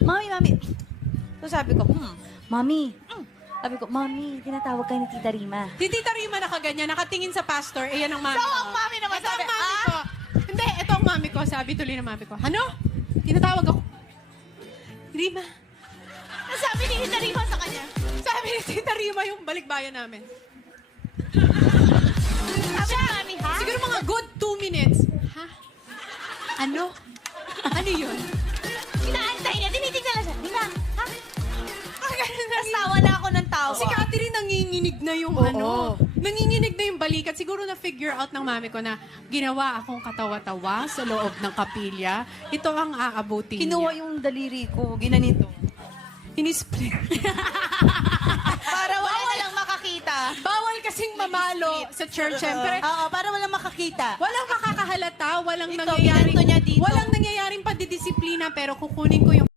Mami. So sabi ko, Mami. Sabi ko, Mami, tinatawag ka ni Tita Rima. Si Tita Rima nakaganyan, nakatingin sa pastor, yan ang mami So, ko. ang mami naman Ito sabi, ang mami ko. Hindi, ito ang mami ko. Sabi tuloy ng mami ko, ano? Tinatawag ako. Rima. Sabi ni Tita Rima sa kanya. Sabi ni Tita Rima yung balikbayan namin. Sabi ni Mami, ha? Siguro mga good 2 minutes. Ha? Ano? Ano yun? Inaantay niya, tinitignan lang siya. Rima, ha? Tapos tawa na ako ng tawa. Si Catherine nanginginig na yung nanginginig na yung balikat. Siguro na-figure out ng mami ko na ginawa akong katawa-tawa sa loob ng kapilya. Ito ang aabutin Kinuha niya. yung daliri ko, ginanito. Inisplit. Para wala lang makakita. Bawal kasing mamalo sa church, syempre. Oo, para walang makakita. Walang makakahalata, walang Ito, nangyayaring, ginanto niya dito. walang nangyayaring pandidisiplina, pero kukunin ko yung